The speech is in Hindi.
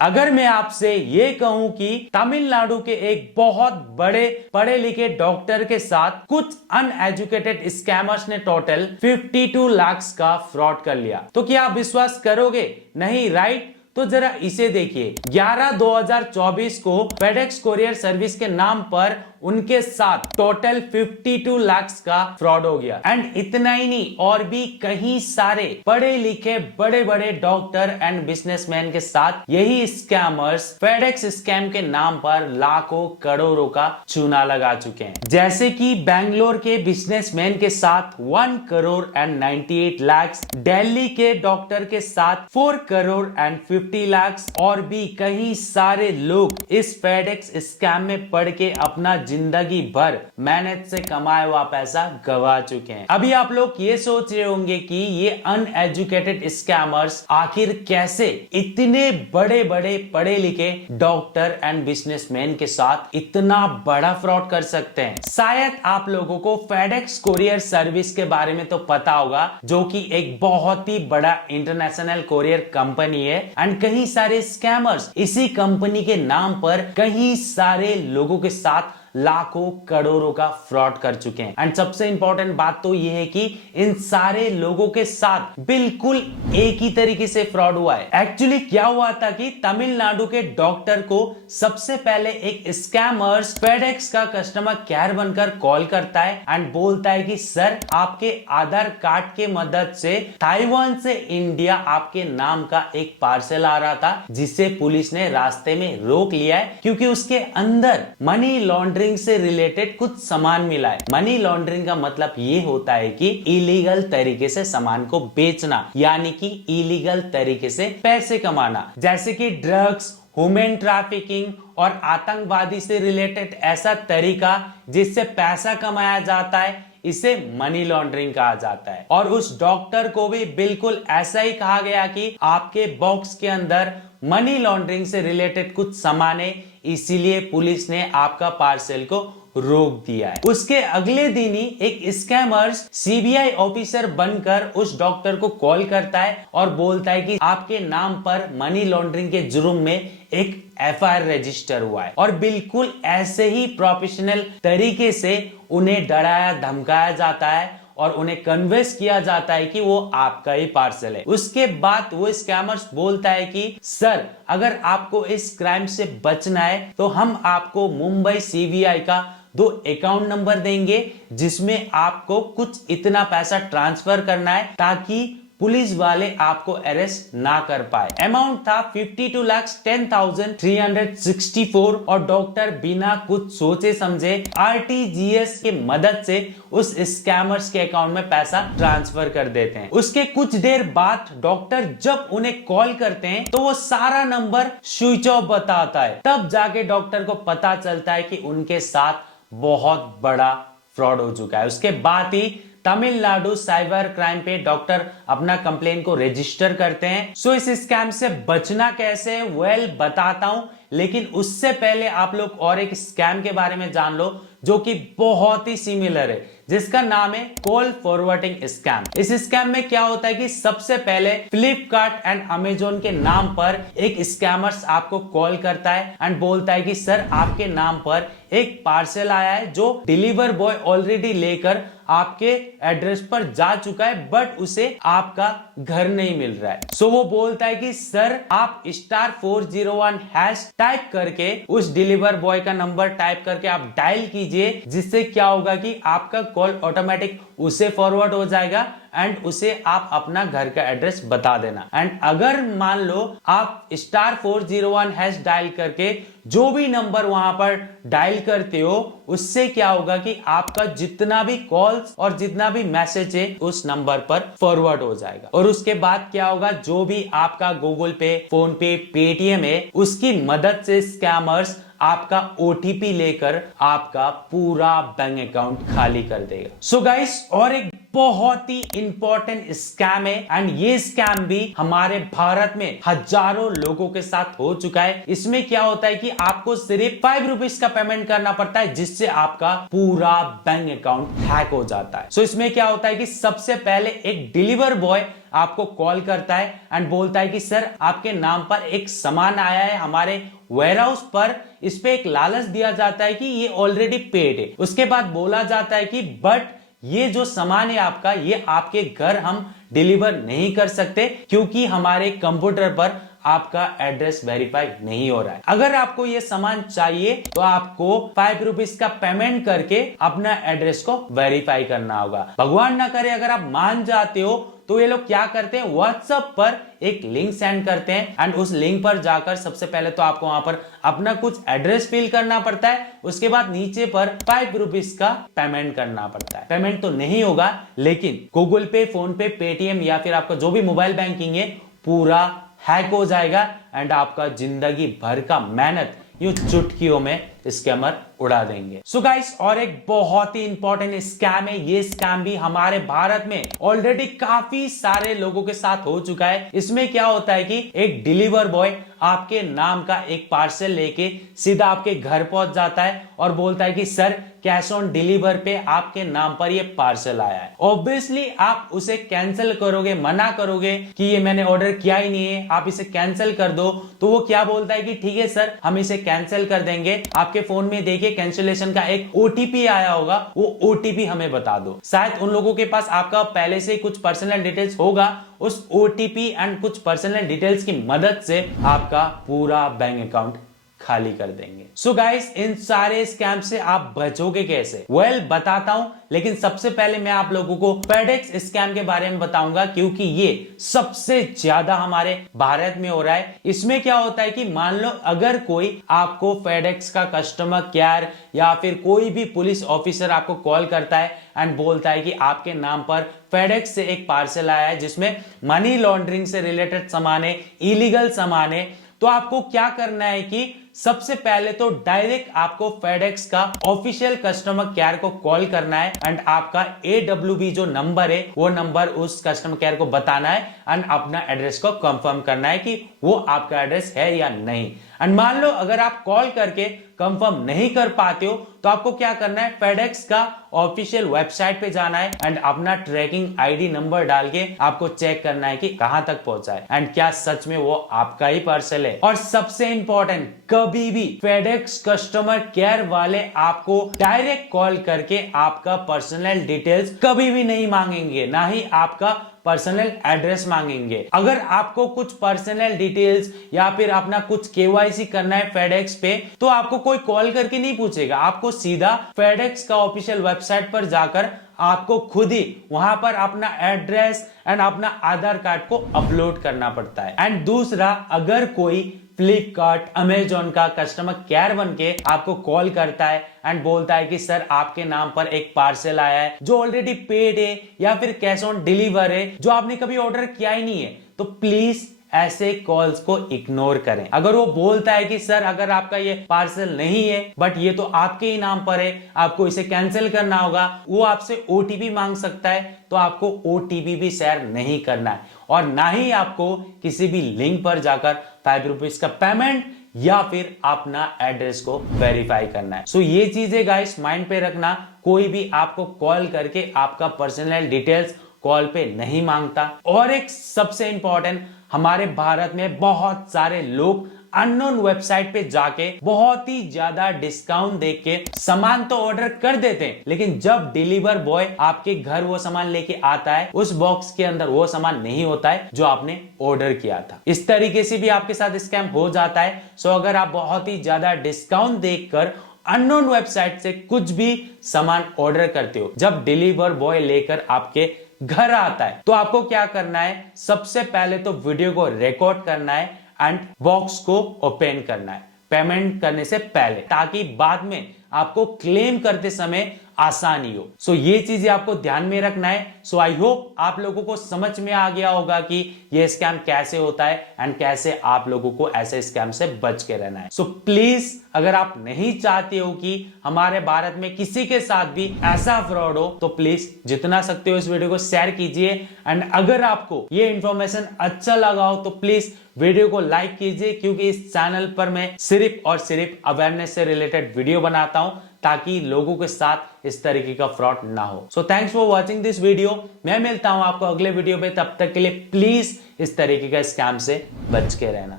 अगर मैं आपसे ये कहूं कि तमिलनाडु के एक बहुत बड़े पढ़े लिखे डॉक्टर के साथ कुछ अनएजुकेटेड स्कैमर्स ने टोटल 52 लाख का फ्रॉड कर लिया, तो क्या आप विश्वास करोगे? नहीं, राइट? तो जरा इसे देखिए। 11/2024 को फेडेक्स कोरियर सर्विस के नाम पर उनके साथ टोटल 52 लाख का फ्रॉड हो गया। एंड इतना ही नहीं, और भी कई सारे पढ़े लिखे बड़े बड़े डॉक्टर एंड बिजनेसमैन के साथ यही स्कैमर्स फेडेक्स स्कैम के नाम पर लाखों करोड़ों का चूना लगा चुके हैं। जैसे कि बैंगलोर के बिजनेसमैन के साथ 1 करोड़ एंड 98 लाख, दिल्ली के डॉक्टर के साथ 4 करोड़ एंड 50 लाख, और भी कई सारे लोग इस फेडेक्स स्कैम में पड़ के अपना जिंदगी भर मेहनत से कमाया हुआ पैसा गवा चुके हैं। अभी आप लोग ये सोच रहे होंगे कि ये अनएजुकेटेड स्कैमर्स आखिर कैसे इतने बड़े बड़े पढ़े लिखे डॉक्टर एंड बिजनेसमैन के साथ इतना बड़ा फ्रॉड कर सकते हैं। शायद आप लोगों को फेडेक्स कोरियर सर्विस के बारे में तो पता होगा, जो कि एक बहुत ही बड़ा इंटरनेशनल कोरियर कंपनी है। एंड कई सारे स्कैमर्स इसी कंपनी के नाम पर कई सारे लोगों के साथ लाखों करोड़ों का फ्रॉड कर चुके हैं। एंड सबसे इंपॉर्टेंट बात तो यह है कि इन सारे लोगों के साथ बिल्कुल एक ही तरीके से फ्रॉड हुआ है। एक्चुअली क्या हुआ था कि तमिलनाडु के डॉक्टर को सबसे पहले एक स्कैमर्स फेडेक्स का कस्टमर केयर बनकर कॉल करता है एंड बोलता है कि सर, आपके आधार कार्ड के मदद से ताइवान से इंडिया आपके नाम का एक पार्सल आ रहा था, जिसे पुलिस ने रास्ते में रोक लिया है क्योंकि उसके अंदर मनी लॉन्ड्रिंग से रिलेटेड कुछ सामान मिला है। मनी लॉन्ड्रिंग का मतलब ये होता है कि इलीगल तरीके से सामान को बेचना, यानी कि इलीगल तरीके से पैसे कमाना, जैसे कि ड्रग्स, ह्यूमन ट्रैफिकिंग और आतंकवादी से रिलेटेड ऐसा तरीका जिससे पैसा कमाया जाता है, इसे मनी लॉन्ड्रिंग कहा जाता है। और उस डॉक्टर को भी बिल्कुल ऐसा ही कहा गया कि आपके बॉक्स के अंदर मनी लॉन्ड्रिंग से रिलेटेड कुछ सामान है, इसीलिए पुलिस ने आपका पार्सल को रोक दिया है। उसके अगले दिन ही एक स्कैमर सीबीआई ऑफिसर बनकर उस डॉक्टर को कॉल करता है और बोलता है कि आपके नाम पर मनी लॉन्ड्रिंग के जुर्म में एक एफआईआर रजिस्टर हुआ है। और बिल्कुल ऐसे ही प्रोफेशनल तरीके से उन्हें डराया धमकाया जाता है और उन्हें कन्विंस किया जाता है कि वो आपका ही पार्सल है। उसके बाद वो स्कैमर्स बोलता है कि सर, अगर आपको इस क्राइम से बचना है तो हम आपको मुंबई सीबीआई का 2 अकाउंट नंबर देंगे, जिसमें आपको कुछ इतना पैसा ट्रांसफर करना है ताकि पुलिस वाले आपको अरेस्ट ना कर पाए। अमाउंट था 52,10,364 और डॉक्टर बिना कुछ सोचे समझे आरटीजीएस की मदद से उस स्कैमर्स के अकाउंट में पैसा ट्रांसफर कर देते हैं। उसके कुछ देर बाद डॉक्टर जब उन्हें कॉल करते हैं तो वो सारा नंबर स्विच ऑफ बताता है। तब जाके डॉक्टर को पता चलता है कि उनके साथ बहुत बड़ा फ्रॉड हो चुका है। उसके बाद ही तमिलनाडु साइबर क्राइम पे डॉक्टर अपना कंप्लेन को रजिस्टर करते हैं। सो इस स्कैम से बचना कैसे, बताता हूं, लेकिन उससे पहले आप लोग और एक स्कैम के बारे में जान लो जो कि बहुत ही सिमिलर है, जिसका नाम है कॉल फॉरवर्डिंग स्कैम। इस स्कैम में क्या होता है कि सबसे पहले फ्लिपकार्ट एंड अमेजोन के नाम पर एक स्कैमर्स आपको कॉल करता है एंड बोलता है कि सर, आपके नाम पर एक पार्सल आया है जो डिलीवर बॉय ऑलरेडी लेकर आपके एड्रेस पर जा चुका है, बट उसे आपका घर नहीं मिल रहा है। सो वो बोलता है कि सर, आप *401# टाइप करके उस डिलीवर बॉय का नंबर टाइप करके आप डायल कीजिए, जिससे क्या होगा कि आपका कॉल ऑटोमेटिक उसे फॉरवर्ड हो जाएगा एंड उसे आप अपना घर का एड्रेस बता देना। एंड अगर मान लो आप *401# डायल करके जो भी नंबर वहां पर डायल करते हो, उससे क्या होगा कि आपका जितना भी कॉल्स और जितना भी मैसेज है उस नंबर पर फॉरवर्ड हो जाएगा। और उसके बाद क्या होगा, जो भी आपका गूगल पे, फोन पे, पेटीएम है, उसकी मदद से स्कैमर्स आपका ओटीपी लेकर आपका पूरा बैंक अकाउंट खाली कर देगा। सो गाइस, और एक बहुत ही इंपॉर्टेंट स्कैम है एंड ये स्कैम भी हमारे भारत में हजारों लोगों के साथ हो चुका है। इसमें क्या होता है कि आपको सिर्फ 5 रुपीज का पेमेंट करना पड़ता है, जिससे आपका पूरा बैंक अकाउंट हैक हो जाता है। सो इसमें क्या होता है कि सबसे पहले एक डिलीवर बॉय आपको कॉल करता है एंड बोलता है कि सर आपके नाम पर एक सामान आया है हमारे वेयरहाउस पर, इस पे एक लालच दिया जाता है कि ये ऑलरेडी पेड है। उसके बाद बोला जाता है कि बट ये जो सामान है आपका, ये आपके घर हम डिलीवर नहीं कर सकते क्योंकि हमारे कंप्यूटर पर आपका एड्रेस वेरीफाई नहीं हो रहा है। अगर आपको ये सामान चाहिए तो आपको 5 रुपीज का पेमेंट करके अपना एड्रेस को वेरीफाई करना होगा। भगवान ना करे अगर आप मान जाते हो तो ये लोग क्या करते हैं, व्हाट्सएप पर एक लिंक सेंड करते हैं एंड उस लिंक पर जाकर सबसे पहले तो आपको वहां पर अपना कुछ एड्रेस फिल करना पड़ता है। उसके बाद नीचे पर 5 रुपीज का पेमेंट करना पड़ता है। पेमेंट तो नहीं होगा लेकिन गूगल पे, फोन पे, पेटीएम या फिर आपका जो भी मोबाइल बैंकिंग है पूरा हैक हो जाएगा एंड आपका जिंदगी भर का मेहनत यूं चुटकियों में स्कैमर उड़ा देंगे। सो गाइस, और एक बहुत ही इंपॉर्टेंट स्कैम है। ये स्कैम भी हमारे भारत में ऑलरेडी काफी सारे लोगों के साथ हो चुका है। इसमें क्या होता है कि एक डिलीवर बॉय आपके नाम का एक पार्सल लेके सीधा आपके घर पहुंच जाता है और बोलता है कि सर कैश ऑन डिलीवर पे आपके नाम पर ये पार्सल आया है। ऑब्वियसली आप उसे कैंसिल करोगे, मना करोगे कि ये मैंने ऑर्डर किया ही नहीं है, आप इसे कैंसिल कर दो। तो वो क्या बोलता है कि ठीक है सर, हम इसे कैंसिल कर देंगे। आपके फोन में देखिए कैंसिलेशन का एक ओटीपी आया होगा, वो ओटीपी हमें बता दो। शायद उन लोगों के पास आपका पहले से कुछ पर्सनल डिटेल्स होगा, उस ओटीपी एंड कुछ पर्सनल डिटेल्स की मदद से आपका पूरा बैंक अकाउंट खाली कर देंगे। सो गाइस, इन सारे स्कैम से आप बचोगे कैसे? वेल, बताता हूं, लेकिन सबसे पहले मैं आप लोगों को फेडेक्स स्कैम के बारे में बताऊंगा क्योंकि ये सबसे ज्यादा हमारे भारत में हो रहा है। इसमें क्या होता है कि मान लो अगर कोई आपको फेडेक्स का कस्टमर केयर या फिर कोई भी पुलिस ऑफिसर आपको कॉल करता है एंड बोलता है कि आपके नाम पर फेडेक्स से एक पार्सल आया है जिसमें मनी लॉन्ड्रिंग से रिलेटेड सामान है, इलीगल सामान है, तो आपको क्या करना है कि सबसे पहले तो डायरेक्ट आपको फेडेक्स का ऑफिशियल कस्टमर केयर को कॉल करना है एंड आपका AWB जो नंबर है वो नंबर उस कस्टमर केयर को बताना है एंड अपना एड्रेस को कंफर्म करना है कि वो आपका एड्रेस है या नहीं। एंड मान लो अगर आप कॉल करके कंफर्म नहीं कर पाते हो तो आपको क्या करना है, फेडेक्स का ऑफिशियल वेबसाइट पे जाना है एंड अपना ट्रैकिंग आईडी नंबर डाल के आपको चेक करना है कि कहां तक पहुंचा है एंड क्या सच में वो आपका ही पार्सल है। और सबसे इंपॉर्टेंट, कभी भी फेडेक्स कस्टमर केयर वाले आपको डायरेक्ट कॉल करके आपका पर्सनल डिटेल्स कभी भी नहीं मांगेंगे, ना ही आपका पर्सनल एड्रेस मांगेंगे। अगर आपको कुछ पर्सनल डिटेल्स या फिर अपना कुछ केवाईसी करना है फेडेक्स पे तो आपको कोई कॉल करके नहीं पूछेगा, आपको सीधा फेडेक्स का ऑफिशियल वेबसाइट पर जाकर आपको खुद ही वहां पर अपना एड्रेस एंड अपना आधार कार्ड को अपलोड करना पड़ता है। एंड दूसरा, अगर कोई फ्लिपकार्ट, अमेजॉन का कस्टमर केयर बन के आपको कॉल करता है एंड बोलता है कि सर आपके नाम पर एक पार्सल आया है जो ऑलरेडी पेड है या फिर कैश ऑन डिलीवर है जो आपने कभी ऑर्डर किया ही नहीं है, तो प्लीज ऐसे कॉल्स को इग्नोर करें। अगर वो बोलता है कि सर अगर आपका ये पार्सल नहीं है बट ये तो आपके ही नाम पर है, आपको इसे कैंसिल करना होगा, वो आपसे ओटीपी मांग सकता है, तो आपको ओटीपी भी शेयर नहीं करना है और ना ही आपको किसी भी लिंक पर जाकर 5 रुपीज का पेमेंट या फिर अपना एड्रेस को वेरीफाई करना है। सो ये चीजें गाइस माइंड पे रखना, कोई भी आपको कॉल करके आपका पर्सनल डिटेल्स कॉल पे नहीं मांगता। और एक सबसे इंपॉर्टेंट, हमारे भारत में बहुत सारे लोग अननोन वेबसाइट पे जाके बहुत ही ज्यादा डिस्काउंट देख के सामान तो ऑर्डर कर देते हैं, लेकिन जब डिलीवर बॉय आपके घर वो सामान लेके आता है उस बॉक्स के अंदर वो सामान नहीं होता है जो आपने ऑर्डर किया था। इस तरीके से भी आपके साथ स्कैम हो जाता है। सो अगर आप बहुत ही ज्यादा डिस्काउंट देखकर अननोन वेबसाइट से कुछ भी सामान ऑर्डर करते हो, जब डिलीवर बॉय लेकर आपके घर आता है तो आपको क्या करना है, सबसे पहले तो वीडियो को रिकॉर्ड करना है एंड बॉक्स को ओपन करना है पेमेंट करने से पहले, ताकि बाद में आपको क्लेम करते समय आसानी हो। सो ये चीजें आपको ध्यान में रखना है। सो आई होप आप लोगों को समझ में आ गया होगा कि ये स्कैम कैसे होता है एंड कैसे आप लोगों को ऐसे स्कैम से बच के रहना है। सो प्लीज, अगर आप नहीं चाहते हो कि हमारे भारत में किसी के साथ भी ऐसा फ्रॉड हो तो प्लीज जितना सकते हो इस वीडियो को शेयर कीजिए एंड अगर आपको ये इंफॉर्मेशन अच्छा लगा हो तो प्लीज वीडियो को लाइक कीजिए, क्योंकि इस चैनल पर मैं सिर्फ और सिर्फ अवेयरनेस से रिलेटेड वीडियो बनाता हूं ताकि लोगों के साथ इस तरीके का फ्रॉड ना हो। So thanks for watching this video. Video. मैं मिलता हूं आपको अगले वीडियो में, तब तक के लिए प्लीज इस तरीके का स्कैम से बच के रहना।